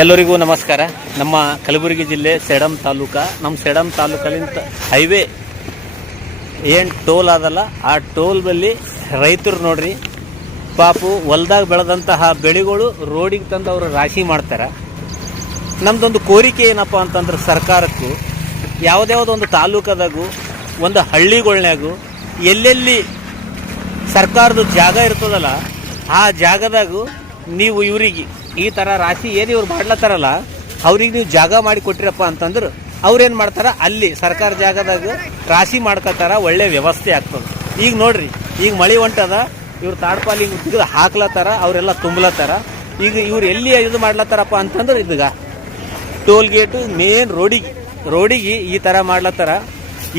ಎಲ್ಲರಿಗೂ ನಮಸ್ಕಾರ. ನಮ್ಮ ಕಲಬುರಗಿ ಜಿಲ್ಲೆ ಸೇಡಂ ತಾಲೂಕು. ನಮ್ಮ ಸೇಡಂ ತಾಲೂಕಲ್ಲಿಂದ ಹೈವೇ ಏನು ಟೋಲ್ ಅದಲ್ಲ, ಆ ಟೋಲ್ ಬಲ್ಲಿ ರೈತರು ನೋಡ್ರಿ ಪಾಪು ಹೊಲ್ದಾಗ ಬೆಳೆದಂತಹ ಬೆಳೆಗಳು ರೋಡಿಗೆ ತಂದು ಅವರು ರಾಶಿ ಮಾಡ್ತಾರೆ. ನಮ್ಮದೊಂದು ಕೋರಿಕೆ ಏನಪ್ಪ ಅಂತಂದ್ರೆ ಸರ್ಕಾರಕ್ಕೂ ಯಾವುದ್ಯಾವುದೋ ಒಂದು ತಾಲೂಕದಾಗೂ ಒಂದು ಹಳ್ಳಿಗಳ್ನಾಗೂ ಎಲ್ಲೆಲ್ಲಿ ಸರ್ಕಾರದ ಜಾಗ ಇರ್ತದಲ್ಲ ಆ ಜಾಗದಾಗೂ ನೀವು ಇವರಿಗೆ ಈ ಥರ ರಾಶಿ ಏನು ಇವ್ರು ಮಾಡ್ಲತ್ತಾರಲ್ಲ ಅವ್ರಿಗೆ ನೀವು ಜಾಗ ಮಾಡಿ ಕೊಟ್ಟಿರಪ್ಪ ಅಂತಂದ್ರೆ ಅವ್ರೇನು ಮಾಡ್ತಾರೆ, ಅಲ್ಲಿ ಸರ್ಕಾರ ಜಾಗದಾಗ ರಾಶಿ ಮಾಡ್ಕೊತಾರ, ಒಳ್ಳೆ ವ್ಯವಸ್ಥೆ ಆಗ್ತದೆ. ಈಗ ನೋಡ್ರಿ, ಈಗ ಮಳೆ ಹೊಂಟದ, ಇವ್ರು ತಾಡ್ಪಾಲಿ ತೆಗೆದು ಹಾಕ್ಲತ್ತಾರ, ಅವರೆಲ್ಲ ತುಂಬಲತ್ತಾರ. ಈಗ ಇವ್ರು ಎಲ್ಲಿ ಇದು ಮಾಡ್ಲತ್ತಾರಪ್ಪ ಅಂತಂದ್ರೆ ಇದೀಗ ಟೋಲ್ ಗೇಟು ಮೇನ್ ರೋಡಿಗೆ ಈ ಥರ ಮಾಡ್ಲತ್ತಾರ.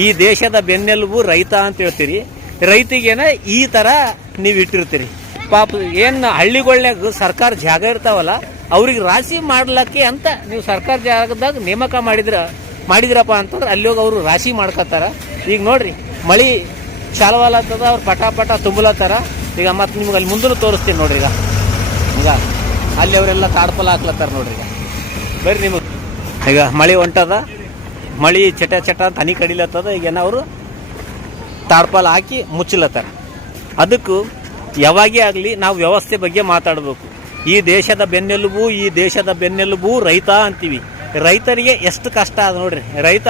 ಈ ದೇಶದ ಬೆನ್ನೆಲುಬು ರೈತ ಅಂತ ಹೇಳ್ತೀರಿ, ರೈತಿಗೇನ ಈ ಥರ ನೀವು ಇಟ್ಟಿರ್ತೀರಿ. ಪಾಪ ಏನು ಹಳ್ಳಿಗಳ್ನಾಗ ಸರ್ಕಾರ ಜಾಗ ಇರ್ತಾವಲ್ಲ ಅವ್ರಿಗೆ ರಾಶಿ ಮಾಡ್ಲಿಕ್ಕೆ ಅಂತ ನೀವು ಸರ್ಕಾರ ಜಾಗದಾಗ ನೇಮಕ ಮಾಡಿದ್ರಪ್ಪ ಅಂತಂದ್ರೆ ಅಲ್ಲಿ ಹೋಗಿ ಅವರು ರಾಶಿ ಮಾಡ್ಕೊತಾರ. ಈಗ ನೋಡ್ರಿ ಮಳೆ ಚಾಲವಾಲತ್ತದ, ಅವ್ರು ಪಟ ತುಂಬಲತ್ತಾರ. ಈಗ ಮತ್ತೆ ನಿಮ್ಗೆ ಅಲ್ಲಿ ಮುಂದೂ ತೋರಿಸ್ತೀನಿ ನೋಡ್ರಿ. ಈಗ ಅಲ್ಲಿ ಅವರೆಲ್ಲ ತಾಡ್ಪಲ ಹಾಕ್ಲತ್ತಾರ ನೋಡ್ರಿ. ಈಗ ಬರ್ರಿ ನಿಮಗೆ ಈಗ ಮಳೆ ಹೊಂಟದ, ಮಳೆ ಚಟ ಅಂತ ಹನಿ ಕಡಿಲತ್ತದ. ಈಗೇನ ಅವರು ತಾಡ್ಪಾಲ ಹಾಕಿ ಮುಚ್ಚಲತ್ತಾರ. ಅದಕ್ಕೂ ಯಾವಾಗೇ ಆಗಲಿ ನಾವು ವ್ಯವಸ್ಥೆ ಬಗ್ಗೆ ಮಾತಾಡಬೇಕು. ಈ ದೇಶದ ಬೆನ್ನೆಲುಬು ರೈತ ಅಂತೀವಿ. ರೈತರಿಗೆ ಎಷ್ಟು ಕಷ್ಟ ಅದ ನೋಡ್ರಿ. ರೈತ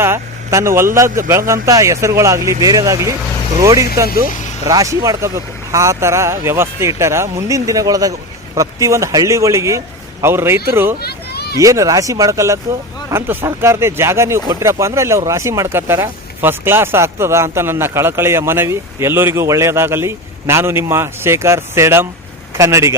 ತನ್ನ ಹೊಲ್ದಾಗ ಬೆಳೆದಂಥ ಹೆಸರುಗಳಾಗಲಿ ಬೇರೆದಾಗಲಿ ರೋಡಿಗೆ ತಂದು ರಾಶಿ ಮಾಡ್ಕೋಬೇಕು. ಆ ಥರ ವ್ಯವಸ್ಥೆ ಇಟ್ಟಾರ. ಮುಂದಿನ ದಿನಗಳದಾಗ ಪ್ರತಿಯೊಂದು ಹಳ್ಳಿಗಳಿಗೆ ಅವ್ರ ರೈತರು ಏನು ರಾಶಿ ಮಾಡ್ಕೊಳತ್ತು ಅಂತ ಸರ್ಕಾರದ ಜಾಗ ನೀವು ಕೊಟ್ಟಿರಪ್ಪ ಅಂದ್ರೆ ಅಲ್ಲಿ ಅವ್ರು ರಾಶಿ ಮಾಡ್ಕೊತಾರ. ಫಸ್ಟ್ ಕ್ಲಾಸ್ ಆಗ್ತದ ಅಂತ ನನ್ನ ಕಳಕಳಿಯ ಮನವಿ. ಎಲ್ಲರಿಗೂ ಒಳ್ಳೆಯದಾಗಲಿ. ನಾನು ನಿಮ್ಮ ಶೇಖರ್ ಸೇಡಂ ಕನ್ನಡಿಗ.